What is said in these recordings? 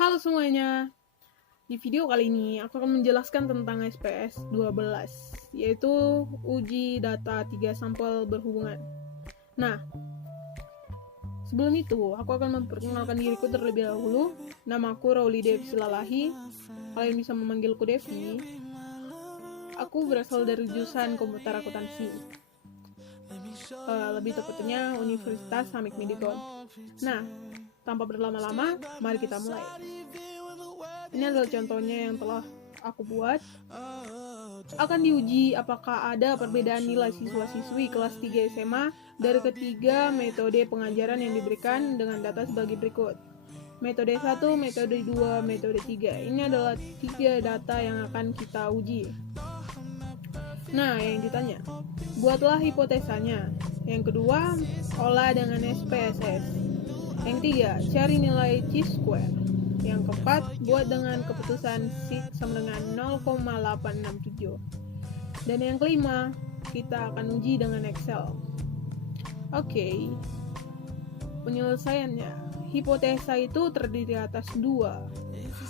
Halo semuanya, di video kali ini aku akan menjelaskan tentang SPS 12, yaitu uji data 3 sampel berhubungan. Nah, sebelum itu aku akan memperkenalkan diriku terlebih dahulu. Namaku Rauli Devi Silalahi, kalian bisa memanggilku Devi. Aku berasal dari jurusan komputer akuntansi, lebih tepatnya Universitas Hamik Medikon. Nah, tanpa berlama-lama, mari kita mulai. Ini adalah contohnya yang telah aku buat. Akan diuji apakah ada perbedaan nilai siswa-siswi kelas 3 SMA dari ketiga metode pengajaran yang diberikan dengan data sebagai berikut. Metode 1, metode 2, metode 3. Ini adalah 3 data yang akan kita uji. Nah, yang ditanya, buatlah hipotesanya. Yang kedua, olah dengan SPSS. Yang ketiga, cari nilai chi-square. Yang keempat, buat dengan keputusan sama dengan 0,867. Dan yang kelima, kita akan uji dengan Excel. Oke. Penyelesaiannya, hipotesa itu terdiri atas dua,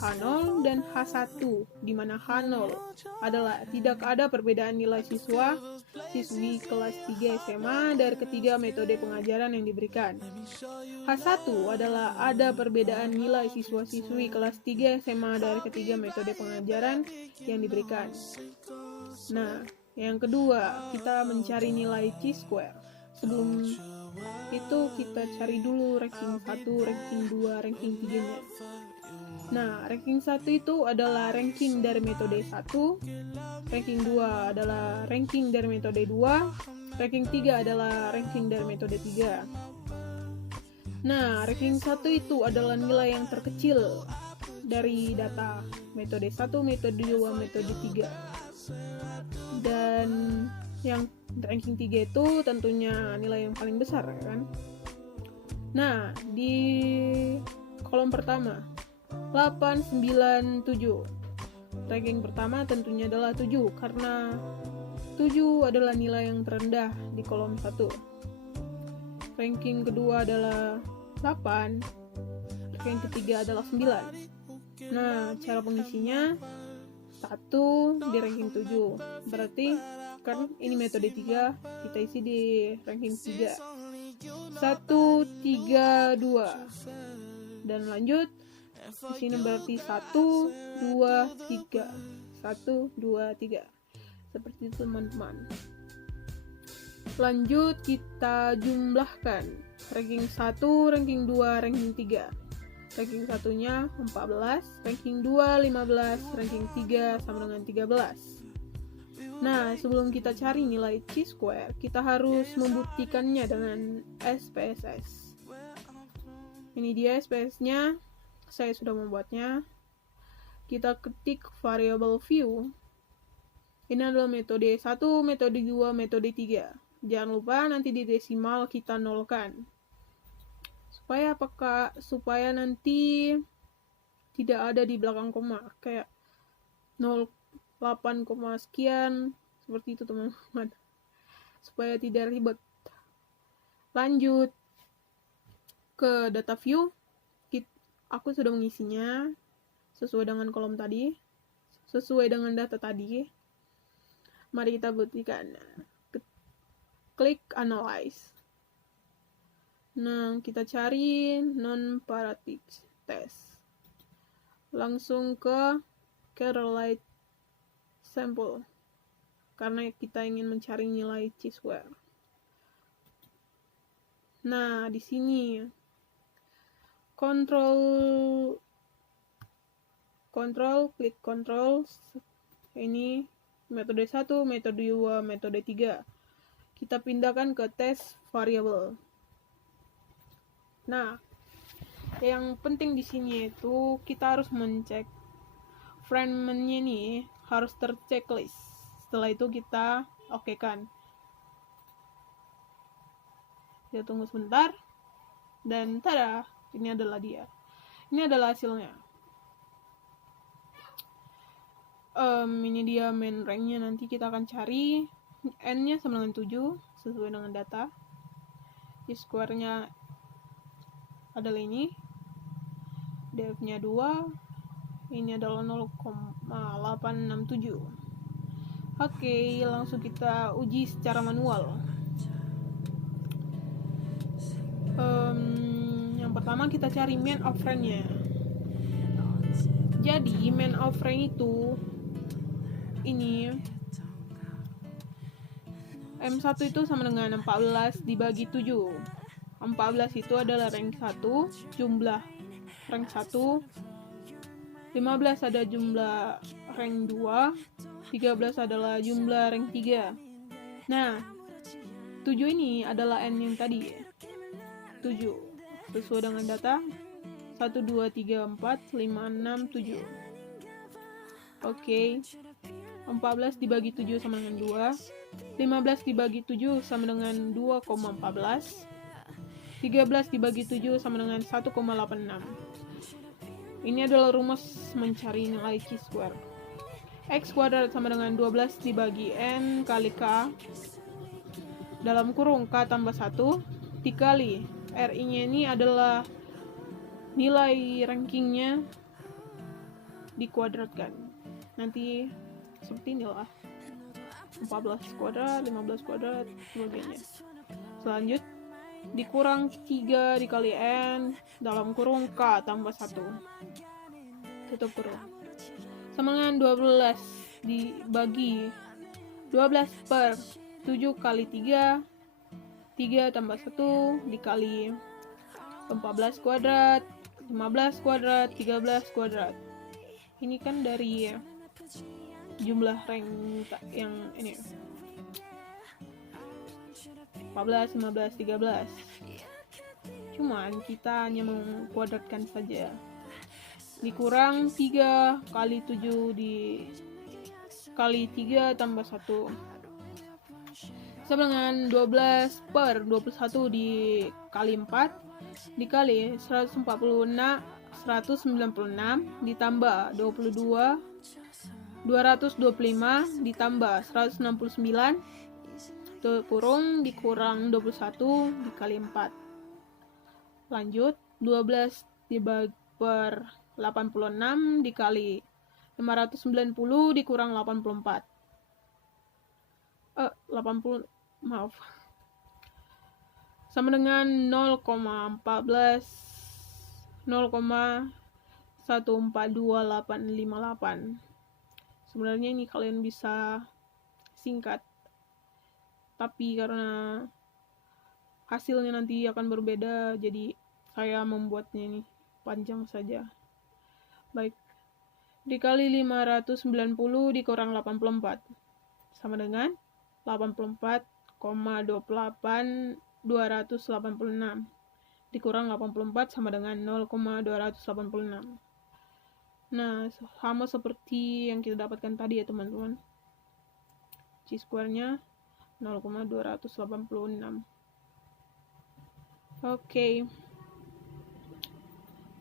H0 dan H1, di mana H0 adalah tidak ada perbedaan nilai siswi kelas 3 SMA dari ketiga metode pengajaran yang diberikan. H1 adalah ada perbedaan nilai siswa-siswi kelas 3 SMA dari ketiga metode pengajaran yang diberikan. Nah, yang kedua, kita mencari nilai chi-square. Sebelum itu kita cari dulu ranking 1, ranking 2, ranking 3-nya. Nah, ranking 1 itu adalah ranking dari metode 1, ranking 2 adalah ranking dari metode 2, ranking 3 adalah ranking dari metode 3. Nah, ranking 1 itu adalah nilai yang terkecil dari data metode 1, metode 2, metode 3. Dan yang ranking 3 itu tentunya nilai yang paling besar, kan? Nah, di kolom pertama 897. Ranking pertama tentunya adalah 7 karena 7 adalah nilai yang terendah di kolom 1. Ranking kedua adalah 8. Ranking ketiga adalah 9. Nah, cara pengisinya 1 di ranking 7. Berarti kan ini metode 3, kita isi di ranking 3. 1, 3, 2. Dan lanjut, di sini berarti 1, 2, 3. 1, 2, 3. Seperti itu, teman-teman. Lanjut, kita jumlahkan. Ranking 1, ranking 2, ranking 3. Ranking 1-nya 14, ranking 2 15, ranking 3 sama dengan 13. Nah, sebelum kita cari nilai chi-square, kita harus membuktikannya dengan SPSS. Ini dia SPSS-nya, saya sudah membuatnya. Kita ketik variable view. Ini adalah metode 1, metode 2, metode 3. Jangan lupa nanti di desimal kita nolkan. Supaya nanti tidak ada di belakang koma, kayak 0,8, sekian, seperti itu, teman-teman, supaya tidak ribet. Lanjut ke data view, aku sudah mengisinya sesuai dengan kolom tadi, sesuai dengan data tadi. Mari kita buktikan. Klik analyze. Nah, kita cari non-parametric test. Langsung ke correlate sample, karena kita ingin mencari nilai chi-square. Nah, di sini klik control. Ini metode 1, metode 2, metode 3. Kita pindahkan ke test variable. Nah, yang penting di sini itu kita harus mencek fragmentnya nih harus terchecklist. Setelah itu kita okekan. Kita tunggu sebentar, dan tada, ini adalah dia. Ini adalah hasilnya. Ini dia main ranknya. Nanti kita akan cari n-nya sama dengan 7 sesuai dengan data. Chi-square-nya adalah ini. df-nya 2, ini adalah 0,867. Oke, langsung kita uji secara manual. Yang pertama kita cari main of rank-nya. Jadi main of rank itu ini M1 itu sama dengan 14 dibagi 7. 14 itu adalah rank 1, jumlah rank 1. 15 ada jumlah rank 2. 13 adalah jumlah rank 3. Nah, 7 ini adalah N yang tadi. 7. Sesuai dengan data 1, 2, 3, 4, 5, 6, 7. Oke. 14 dibagi 7 sama dengan 2. 15 dibagi 7 sama dengan 2,14. 13 dibagi 7 sama dengan 1,86. Ini adalah rumus mencari nilai chi-square. X kuadrat sama dengan 12 dibagi N kali K dalam kurung K tambah 1 dikali RI-nya ini adalah nilai rankingnya dikuadratkan. Nanti seperti inilah. 14 kuadrat, 15 kuadrat, sebagainya. Selanjut, dikurang 3 dikali N dalam kurung K tambah 1. Tutup kurung. Sama dengan 12 dibagi 12 per 7 kali 3. 3 tambah 1 dikali 14 kuadrat, 15 kuadrat, 13 kuadrat. Ini kan dari jumlah rank yang ini 14, 15, 13. Cuman kita hanya mengkuadratkan saja. Dikurang 3 kali 7 kali 3 tambah 1 sama dengan 12 per 21 dikali 4 dikali 196 ditambah 22 225 ditambah 169 kurung dikurang 21 dikali 4. Lanjut, 12 dibagi per 86 dikali 590 dikurang 84. 80 maaf. Sama dengan 0,142858. Sebenarnya ini kalian bisa singkat, tapi karena hasilnya nanti akan berbeda, jadi saya membuatnya ini panjang saja. Baik, dikali 590 dikurang 84 sama dengan 84,28286 dikurang 84 sama dengan 0,286. Nah, sama seperti yang kita dapatkan tadi ya teman-teman. Chi-square-nya 0,286. Oke.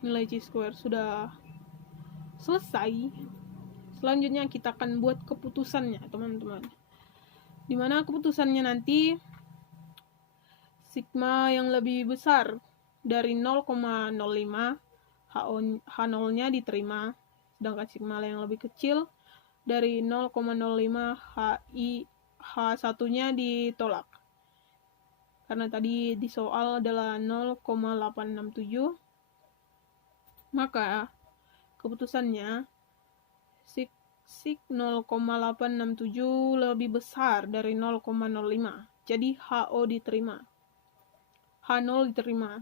Nilai chi-square sudah selesai. Selanjutnya kita akan buat keputusannya, teman-teman. Dimana keputusannya nanti sigma yang lebih besar dari 0,05 H0-nya diterima, sedangkan sigma yang lebih kecil dari 0,05 H1-nya ditolak. Karena tadi di soal adalah 0,867, maka keputusannya sig 0,867 lebih besar dari 0,05. Jadi HO diterima. H0 diterima.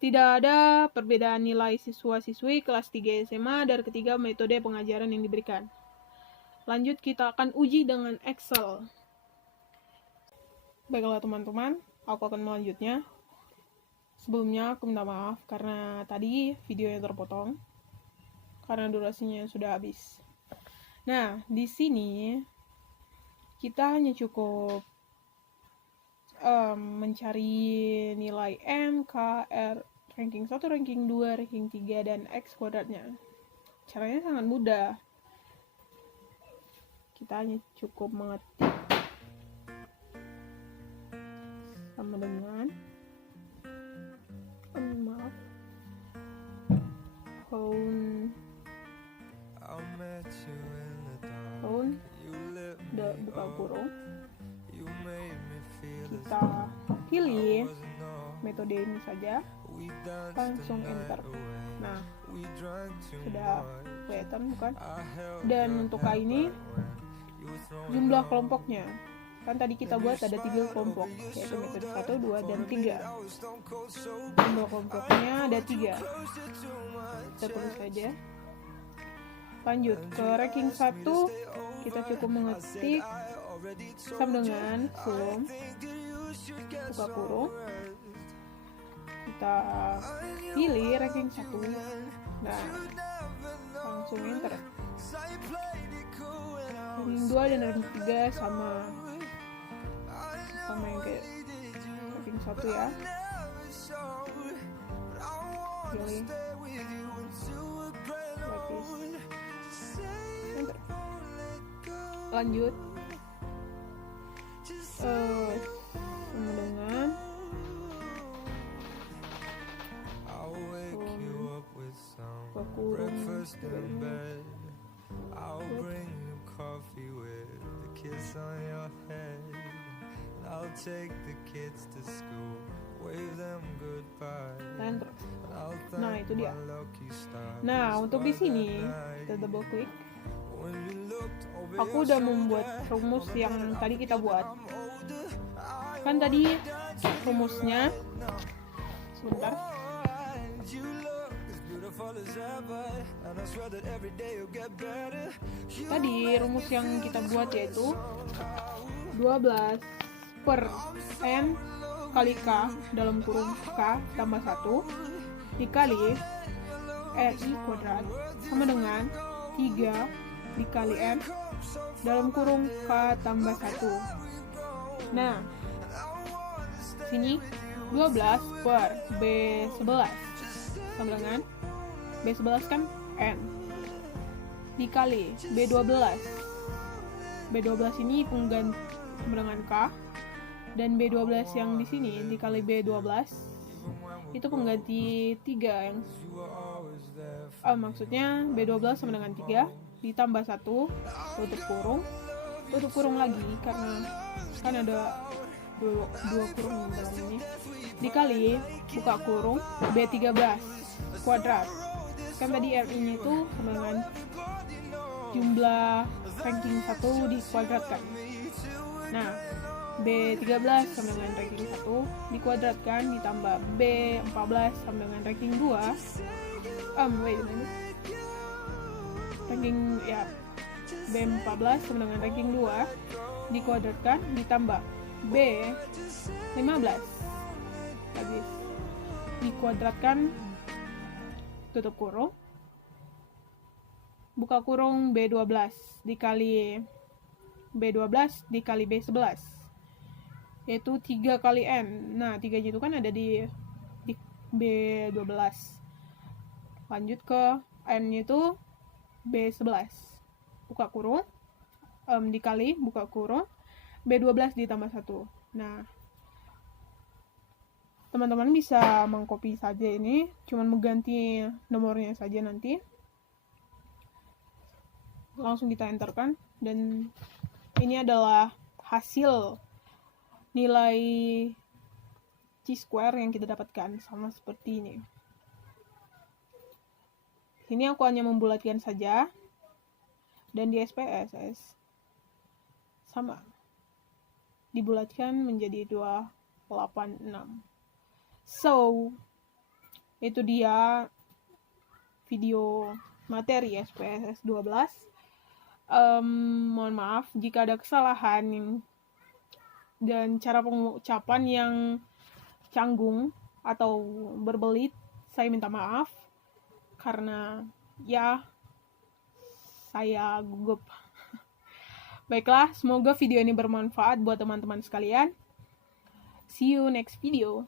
Tidak ada perbedaan nilai siswa-siswi kelas 3 SMA dari ketiga metode pengajaran yang diberikan. Lanjut kita akan uji dengan Excel. Baiklah teman-teman, aku akan melanjutnya. Sebelumnya aku minta maaf karena tadi videonya terpotong karena durasinya sudah habis. Nah, di sini kita hanya cukup mencari nilai M, K, R, ranking 1, ranking 2, ranking 3, dan X kuadratnya. Caranya sangat mudah. Kita hanya cukup mengetik sama dengan buka kurung, kita pilih metode ini saja, langsung enter. Nah, sudah kelihatan bukan? Dan untuk K ini jumlah kelompoknya, kan tadi kita buat ada 3 kelompok, yaitu metode 1, 2, dan 3. Jumlah kelompoknya ada 3. Kita tulis saja. Lanjut ke ranking 1, kita cukup mengetik sama dengan sum, buka kurung, kita pilih ranking 1. Nah, langsung enter. Ranking 2 dan ranking 3 sama yang kayak ranking 1 ya. Pilih lapis, enter. Lanjut sama dengan buka kurung, enter. Nah, itu dia. Nah, untuk di sini kita double klik. Aku udah membuat rumus yang tadi kita buat. Kan tadi rumusnya, sebentar. Tadi rumus yang kita buat yaitu 12 per N kali K dalam kurung K tambah 1 dikali RI kuadrat sama dengan 3 dikali N dalam kurung K tambah 1. Nah, sini 12 per B11 sama dengan B11 kan N dikali B12. B12 ini pengganti sama dengan K, dan B12 yang di sini dikali B12 itu pengganti 3 yang maksudnya B12 sama dengan 3 ditambah 1 tutup kurung lagi karena kan ada dua kurung dalam ini, dikali buka kurung B13 kuadrat. Kan tadi RI nya itu sama dengan jumlah ranking 1 dikuadratkan. Nah, B13 sama dengan ranking 1 dikuadratkan ditambah B14 sama dengan ranking 2. Ranking ya, B14 sama dengan ranking 2 dikuadratkan ditambah B15 habis dikuadratkan tutup kurung buka kurung B12 dikali B12 dikali B11 yaitu 3 kali N. Nah, 3 itu kan ada di B12. Lanjut ke N itu B11 buka kurung dikali buka kurung B12 ditambah 1. Nah, teman-teman bisa mengcopy saja ini, cuman mengganti nomornya saja nanti. Langsung kita enterkan, dan ini adalah hasil nilai chi-square yang kita dapatkan, sama seperti ini. Ini aku hanya membulatkan saja, dan di SPSS sama dibulatkan menjadi 286. So, itu dia video materi SPSS 12. Mohon maaf jika ada kesalahan dan cara pengucapan yang canggung atau berbelit. Saya minta maaf karena ya saya gugup. Baiklah, semoga video ini bermanfaat buat teman-teman sekalian. See you next video.